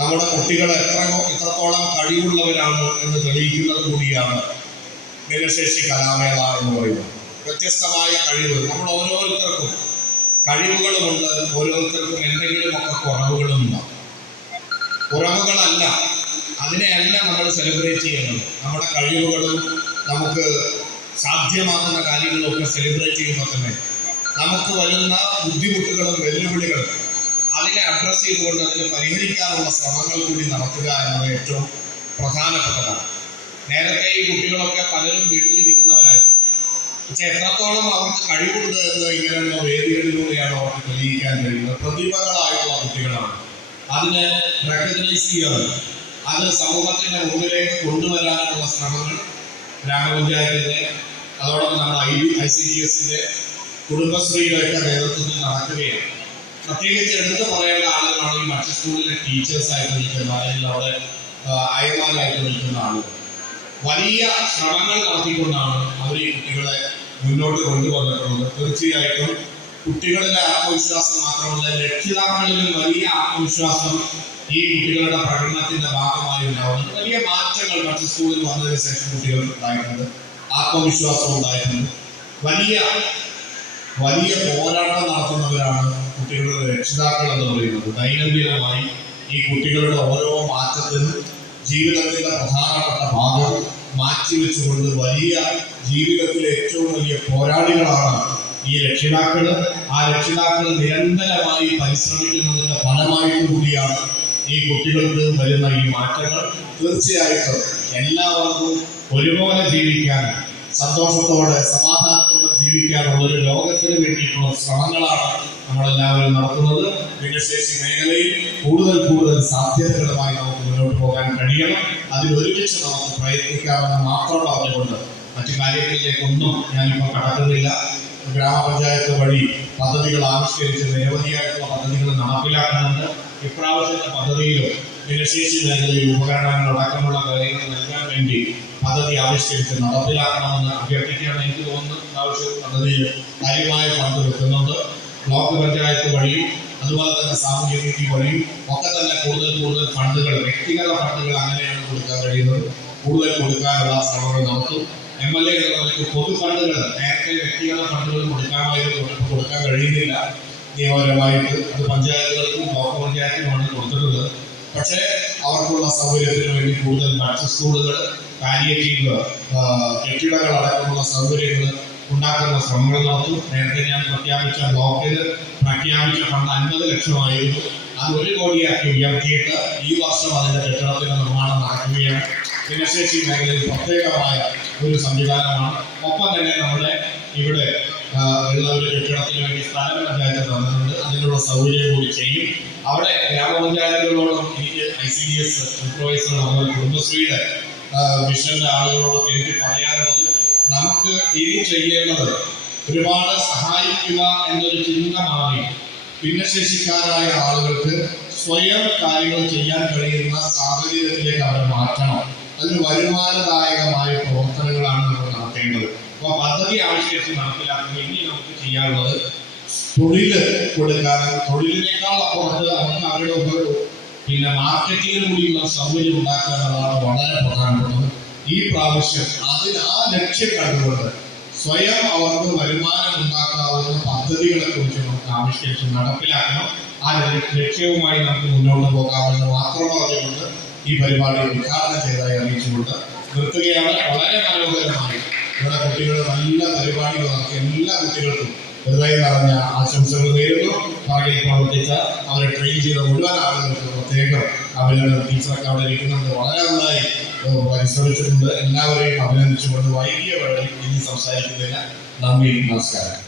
നമ്മുടെ കുട്ടികൾ എത്ര എത്രത്തോളം കഴിവുള്ളവരാണ് എന്ന് തെളിയിക്കുന്നത് കൂടിയാണ് ഭിന്നശേഷി കലാമേള എന്ന് പറയുന്നത്. വ്യത്യസ്തമായ കഴിവ്. നമ്മൾ ഓരോരുത്തർക്കും കഴിവുകളുമുണ്ട്. ഓരോരുത്തർക്കും എന്തെങ്കിലുമൊക്കെ കുറവുകളും ഉണ്ടാവും കുറവുകളല്ല. അതിനെയല്ല നമ്മൾ സെലിബ്രേറ്റ് ചെയ്യുന്നത്. നമ്മുടെ കഴിവുകളും നമുക്ക് സാധ്യമാകുന്ന കാര്യങ്ങളും ഒക്കെ സെലിബ്രേറ്റ് ചെയ്യുമ്പോൾ തന്നെ നമുക്ക് വരുന്ന ബുദ്ധിമുട്ടുകളും വെല്ലുവിളികളും അതിനെ അഡ്രസ് ചെയ്തുകൊണ്ട് അതിനെ പരിഹരിക്കാനുള്ള ശ്രമങ്ങൾ കൂടി നടത്തുക എന്നത് ഏറ്റവും പ്രധാനപ്പെട്ടതാണ്. നേരത്തെ ഈ കുട്ടികളൊക്കെ പലരും വീട്ടിലിരിക്കുന്നവരായിരുന്നു. പക്ഷെ എത്രത്തോളം അവർക്ക് കഴിവുണ്ട് എന്ന് ഇങ്ങനെയുള്ള വേദികളിലൂടെയാണ് അവർക്ക് തെളിയിക്കാൻ കഴിയുന്നത്. പ്രതിഭകളായിട്ടുള്ള കുട്ടികളാണ്. അതിനെ റെക്കഗ്നൈസ് ചെയ്യാറ് അത് സമൂഹത്തിന്റെ മുമ്പിലേക്ക് കൊണ്ടുവരാനുള്ള ശ്രമങ്ങൾ ഗ്രാമപഞ്ചായത്തിന്റെ അതോടൊപ്പം നമ്മുടെ I B I C D എസിന്റെ കുടുംബശ്രീയുടെയൊക്കെ നേതൃത്വത്തിൽ നടക്കുകയാണ്. പ്രത്യേകിച്ച് എടുത്തു പറയേണ്ട ആളുകളാണ് ഈ മറ്റു സ്കൂളിലെ ടീച്ചേഴ്സ് ആയിട്ട് നിൽക്കുന്ന അല്ലെങ്കിൽ അവിടെ അയൽമാരായിട്ട് നിൽക്കുന്ന ആളുകൾ. വലിയ ശ്രമങ്ങൾ നടത്തിക്കൊണ്ടാണ് അവർ ഈ കുട്ടികളെ മുന്നോട്ട് കൊണ്ടുവന്നിട്ടുള്ളത്. തീർച്ചയായിട്ടും കുട്ടികളിലെ ആത്മവിശ്വാസം മാത്രമല്ല രക്ഷിതാക്കളിലും വലിയ ആത്മവിശ്വാസം ഈ കുട്ടികളുടെ പ്രകടനത്തിന്റെ ഭാഗമായി ഉണ്ടാവുന്നുണ്ട് വലിയ മാറ്റങ്ങൾ മറ്റു സ്കൂളിൽ വന്നതിന് ശേഷം കുട്ടികൾക്ക് ഉണ്ടായിട്ടുണ്ട്. ആത്മവിശ്വാസം ഉണ്ടായിട്ടുണ്ട്. വലിയ വലിയ പോരാട്ടം നടത്തുന്നവരാണ് കുട്ടികളുടെ രക്ഷിതാക്കൾ എന്ന് പറയുന്നത് ദൈനംദിനമായി ഈ കുട്ടികളുടെ ഓരോ മാറ്റത്തിനും ജീവിതത്തിന്റെ പ്രധാനപ്പെട്ട ഭാഗം മാറ്റിവെച്ചുകൊണ്ട് വലിയ ജീവിതത്തിലെ ഏറ്റവും വലിയ പോരാളികളാണ് ഈ രക്ഷിതാക്കൾ. ആ രക്ഷിതാക്കൾ നിരന്തരമായി പരിശ്രമിക്കുന്നതിന്റെ ഫലമായിട്ട് കൂടിയാണ് ഈ കുട്ടികൾക്ക് വരുന്ന ഈ മാറ്റങ്ങൾ. തീർച്ചയായിട്ടും എല്ലാവർക്കും ഒരുപോലെ ജീവിക്കാൻ സന്തോഷത്തോടെ സമാധാനത്തോടെ ജീവിക്കാനുള്ള ഒരു ലോകത്തിന് വേണ്ടിയിട്ടുള്ള ശ്രമങ്ങളാണ് നമ്മളെല്ലാവരും നടത്തുന്നത്. ഭിന്നശേഷി മേഖലയിൽ കൂടുതൽ കൂടുതൽ സാധ്യതകളുമായി നമുക്ക് മുന്നോട്ട് പോകാൻ കഴിയണം. അതിൽ ഒരുമിച്ച് നമുക്ക് പ്രയത്നിക്കാമെന്ന് മാത്രം പറഞ്ഞുകൊണ്ട് മറ്റു കാര്യങ്ങളിലേക്കൊന്നും ഞാനിപ്പോൾ കടക്കുന്നില്ല. ഗ്രാമപഞ്ചായത്ത് വഴി പദ്ധതികൾ ആവിഷ്കരിച്ച് നിരവധിയായിട്ടുള്ള പദ്ധതികൾ നടപ്പിലാക്കുന്നുണ്ട്. ഇപ്രാവശ്യത്തെ പദ്ധതിയിലും ഭിന്നശേഷി മേഖലയിൽ ഉപകരണങ്ങൾ അടക്കമുള്ള കാര്യങ്ങൾ നൽകാൻ വേണ്ടി പദ്ധതി ആവിഷ്കരിച്ച് നടപ്പിലാക്കണമെന്ന് അഭ്യർത്ഥിക്കുകയാണ് എനിക്ക് തോന്നുന്നു. ആവശ്യം പദ്ധതിയിൽ കാര്യമായ ഫണ്ട് വെക്കുന്നുണ്ട്. ബ്ലോക്ക് പഞ്ചായത്ത് വഴിയും അതുപോലെ തന്നെ സാമൂഹ്യ നീതി വഴിയും ഒക്കെ തന്നെ കൂടുതൽ കൂടുതൽ ഫണ്ടുകൾ വ്യക്തിഗത ഫണ്ടുകൾ അങ്ങനെയാണ് കൊടുക്കാൻ കഴിയുന്നത്. കൂടുതൽ കൊടുക്കാനുള്ള ശ്രമങ്ങൾ നടത്തും. എം എൽ എ എന്നുള്ളവർക്ക് പൊതു ഫണ്ടുകൾ നേരത്തെ വ്യക്തിഗത ഫണ്ടുകൾ കൊടുക്കാമായിരുന്നു കൊടുക്കാൻ കഴിയുന്നില്ല. നിയമപരമായിട്ട് അത് പഞ്ചായത്തുകൾക്കും ബ്ലോക്ക് പഞ്ചായത്തിനുമാണ് കൊടുത്തിട്ടുള്ളത്. പക്ഷേ അവർക്കുള്ള സൗകര്യത്തിന് വേണ്ടി കൂടുതൽ മറ്റ് സ്കൂളുകൾ പാലിയേറ്റീവ് കെട്ടിടങ്ങൾ അടക്കമുള്ള സൗകര്യങ്ങൾ ഉണ്ടാക്കുന്ന ശ്രമങ്ങൾ നടത്തും. നേരത്തെ ഞാൻ പ്രഖ്യാപിച്ച ബ്ലോക്കിൽ പ്രഖ്യാപിച്ച ഫണ്ട് അൻപത് ലക്ഷമായിരുന്നു. അത് ഒരു കോടിയാക്കി ഉയർത്തിയിട്ട് ഈ വർഷം അതിന്റെ കെട്ടിടത്തിന്റെ നിർമ്മാണം നടക്കുകയാണ്. ഭിന്നശേഷി മേഖലയിൽ പ്രത്യേകമായ ഒരു സംവിധാനമാണ്. ഒപ്പം തന്നെ നമ്മുടെ ഇവിടെ ആ, ഉള്ള ഒരു കെട്ടിടത്തിന് വേണ്ടി സ്ഥലം പഞ്ചായത്ത് തന്നിട്ടുണ്ട്. അതിനുള്ള സൗകര്യം കൂടി ചെയ്യും. അവിടെ ഗ്രാമപഞ്ചായത്തുകളോടും എനിക്ക് I C D S supervisor നമ്മുടെ കുടുംബശ്രീയുടെ മിഷന്റെ ആളുകളോടൊക്കെ എനിക്ക് പറയാനുള്ളത്. നമുക്ക് ഇനി ചെയ്യേണ്ടത് ഒരുപാട് സഹായിക്കുക എന്നൊരു ചിന്ത മാറി ഭിന്നശേഷിക്കാരായ ആളുകൾക്ക് സ്വയം കാര്യങ്ങൾ ചെയ്യാൻ കഴിയുന്ന സാഹചര്യത്തിലേക്ക് അവരെ മാറ്റണം. അതിന് വരുമാനദായകമായ പ്രവർത്തനങ്ങളാണ് നമ്മൾ നടത്തേണ്ടത്. അപ്പോൾ പദ്ധതി ആവിഷ്കരിച്ച് നടപ്പിലാക്കുക ഇനി നമുക്ക് ചെയ്യാനുള്ളത് തൊഴിൽ കൊടുക്കാൻ തൊഴിലിനേക്കാൾ അപ്പുറത്ത് നമുക്ക് അവരുടെ ഉപ പിന്നെ മാർക്കറ്റിംഗിന് കൂടിയുള്ള സൗകര്യം ഉണ്ടാക്കുക എന്നുള്ളതാണ് വളരെ പ്രധാനപ്പെട്ടത്. ഈ പ്രാവശ്യം അതിന് ആ ലക്ഷ്യം കണ്ടുകൊണ്ട് സ്വയം അവർക്ക് വരുമാനം ഉണ്ടാക്കാവുന്ന പദ്ധതികളെ കുറിച്ച് നമുക്ക് ആവിഷ്കരിച്ച് നടപ്പിലാക്കണം. ആ ലക്ഷ്യവുമായി നമുക്ക് മുന്നോട്ട് പോകാമെന്ന് മാത്രം പറഞ്ഞുകൊണ്ട് ഈ പരിപാടി ഉദ്ഘാടനം ചെയ്തതായി അറിയിച്ചുകൊണ്ട് നിർത്തുകയാണ്. വളരെ മനോഹരമായി ഇവിടെ കുട്ടികൾ നല്ല പരിപാടികൾ നടത്തി എല്ലാ കുട്ടികൾക്കും ഹൃദയം നിറഞ്ഞ ആശംസകൾ നേരുന്നു. പുറകിൽ പ്രവർത്തിച്ച അവരെ ട്രെയിൻ ചെയ്ത മുഴുവൻ ആളുകൾക്ക് പ്രത്യേകം അഭിനന്ദനം. ടീച്ചറൊക്കെ അവിടെ ഇരിക്കുന്നുണ്ട്. വളരെ നന്നായി പരിശ്രമിച്ചിട്ടുണ്ട്. എല്ലാവരെയും അഭിനന്ദിച്ചുകൊണ്ട് വൈകിയ വേളയിൽ ഇനി സംസാരിക്കുന്നതിന് നന്ദി നമസ്കാരം.